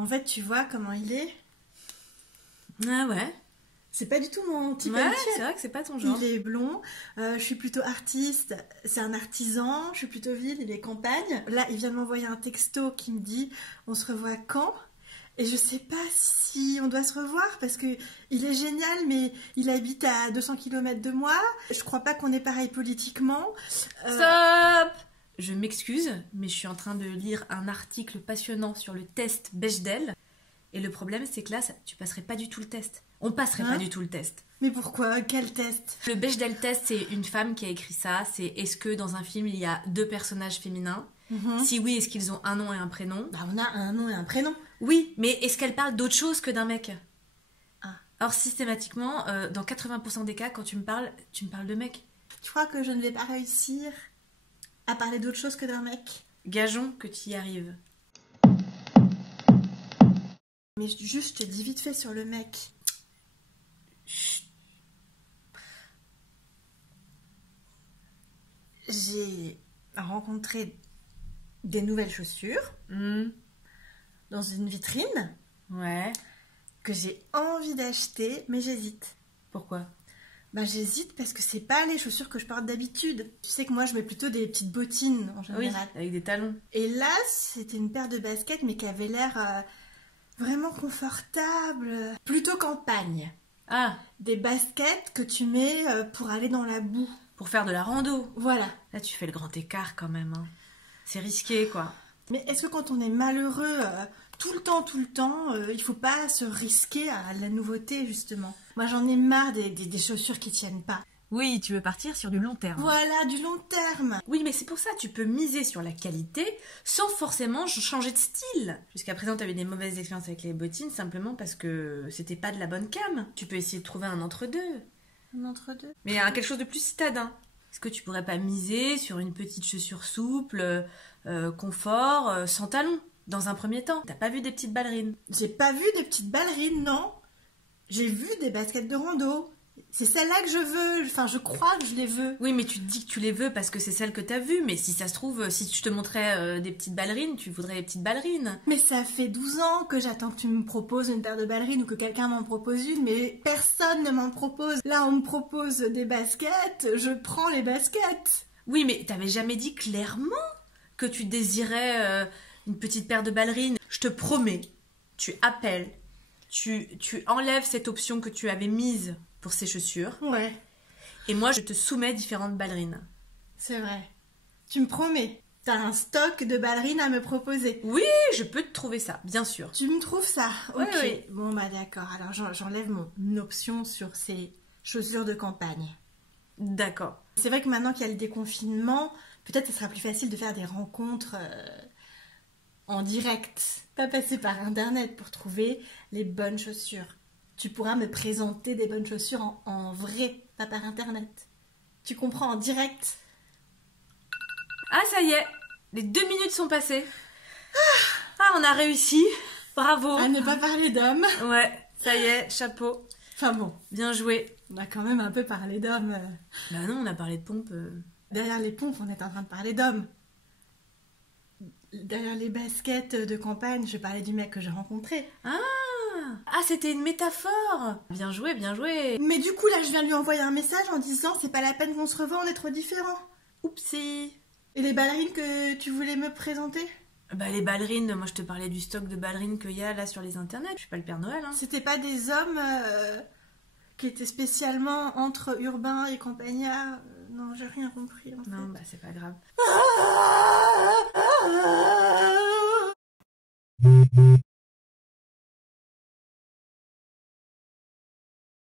En fait, tu vois comment il est? Ah ouais. C'est pas du tout mon type Ouais, habituel. c'est vrai que c'est pas ton genre. Il est blond, je suis plutôt artiste, c'est un artisan, je suis plutôt ville, il est campagne. Là, il vient de m'envoyer un texto qui me dit on se revoit quand? Et je sais pas si on doit se revoir parce que il est génial, mais il habite à 200 km de moi. Je crois pas qu'on est pareil politiquement. Stop! Je m'excuse, mais je suis en train de lire un article passionnant sur le test Bechdel. Et le problème, c'est que là, tu passerais pas du tout le test. On passerait pas du tout le test. Mais pourquoi? Quel test? Le Bechdel test, c'est une femme qui a écrit ça. C'est est-ce que dans un film, il y a 2 personnages féminins? Si oui, est-ce qu'ils ont un nom et un prénom? Bah, on a un nom et un prénom. Oui, mais est-ce qu'elle parle d'autre chose que d'un mec? Ah. Or, systématiquement, dans 80% des cas, quand tu me parles de mec. Tu crois que je ne vais pas réussir à parler d'autre chose que d'un mec? Gageons que tu y arrives. Mais juste, je te dis vite fait sur le mec. Chut. J'ai rencontré des nouvelles chaussures dans une vitrine Ouais. que j'ai envie d'acheter, mais j'hésite. Pourquoi? Bah, j'hésite parce que c'est pas les chaussures que je porte d'habitude. Tu sais que moi je mets plutôt des petites bottines en Oui, général. avec des talons. Et là, c'était une paire de baskets mais qui avait l'air vraiment confortable. Plutôt campagne. Ah, Des baskets que tu mets pour aller dans la boue. pour faire de la rando. Voilà. Là, tu fais le grand écart quand même. Hein. C'est risqué, quoi. Mais est-ce que quand on est malheureux tout le temps, il faut pas se risquer à la nouveauté, justement? Moi, j'en ai marre des chaussures qui tiennent pas. Oui, tu veux partir sur du long terme. Voilà, du long terme. Oui, mais c'est pour ça, tu peux miser sur la qualité sans forcément changer de style. Jusqu'à présent, tu avais des mauvaises expériences avec les bottines simplement parce que c'était pas de la bonne cam. Tu peux essayer de trouver un entre-deux. Un entre-deux. Mais quelque chose de plus citadin. Est-ce que tu pourrais pas miser sur une petite chaussure souple, confort, sans talons, dans un premier temps? T'as pas vu des petites ballerines? J'ai pas vu des petites ballerines, non. J'ai vu des baskets de rando. C'est celle-là que je veux. Enfin, je crois que je les veux. Oui, mais tu te dis que tu les veux parce que c'est celle que t'as vue. Mais si ça se trouve, si je te montrais des petites ballerines, tu voudrais les petites ballerines. Mais ça fait 12 ans que j'attends que tu me proposes une paire de ballerines ou que quelqu'un m'en propose une, mais personne ne m'en propose. Là, on me propose des baskets, je prends les baskets. Oui, mais t'avais jamais dit clairement que tu désirais une petite paire de ballerines. Je te promets, tu appelles, tu enlèves cette option que tu avais mise pour ces chaussures. Ouais, Et moi, je te soumets différentes ballerines. c'est vrai. Tu me promets. T'as un stock de ballerines à me proposer. Oui, je peux te trouver ça, bien sûr. Tu me trouves ça? Oui, Ok. oui. Bon, bah d'accord. Alors, j'enlève mon option sur ces chaussures de campagne. D'accord. C'est vrai que maintenant qu'il y a le déconfinement, peut-être ce sera plus facile de faire des rencontres en direct. Pas passer par Internet pour trouver les bonnes chaussures. Tu pourras me présenter des bonnes chaussures en vrai, pas par Internet. Tu comprends, en direct. Ah, ça y est, les 2 minutes sont passées. Ah, on a réussi. Bravo. À ne pas parler d'hommes. Ouais, ça y est, chapeau. Enfin bon, Bien joué. on a quand même un peu parlé d'hommes. Bah non, on a parlé de pompe. Derrière les pompes, on est en train de parler d'hommes. Derrière les baskets de campagne, je parlais du mec que j'ai rencontré. Ah, c'était une métaphore. Bien joué, bien joué. Mais du coup, là, je viens lui envoyer un message en disant c'est pas la peine qu'on se revoie, on est trop différents. Oupsie. Et les ballerines que tu voulais me présenter? Bah les ballerines, moi je te parlais du stock de ballerines qu'il y a là sur les internets. Je suis pas le Père Noël, hein. C'était pas des hommes qui étaient spécialement entre urbains et campagnards? Non, j'ai rien compris en fait. Non, bah c'est pas grave.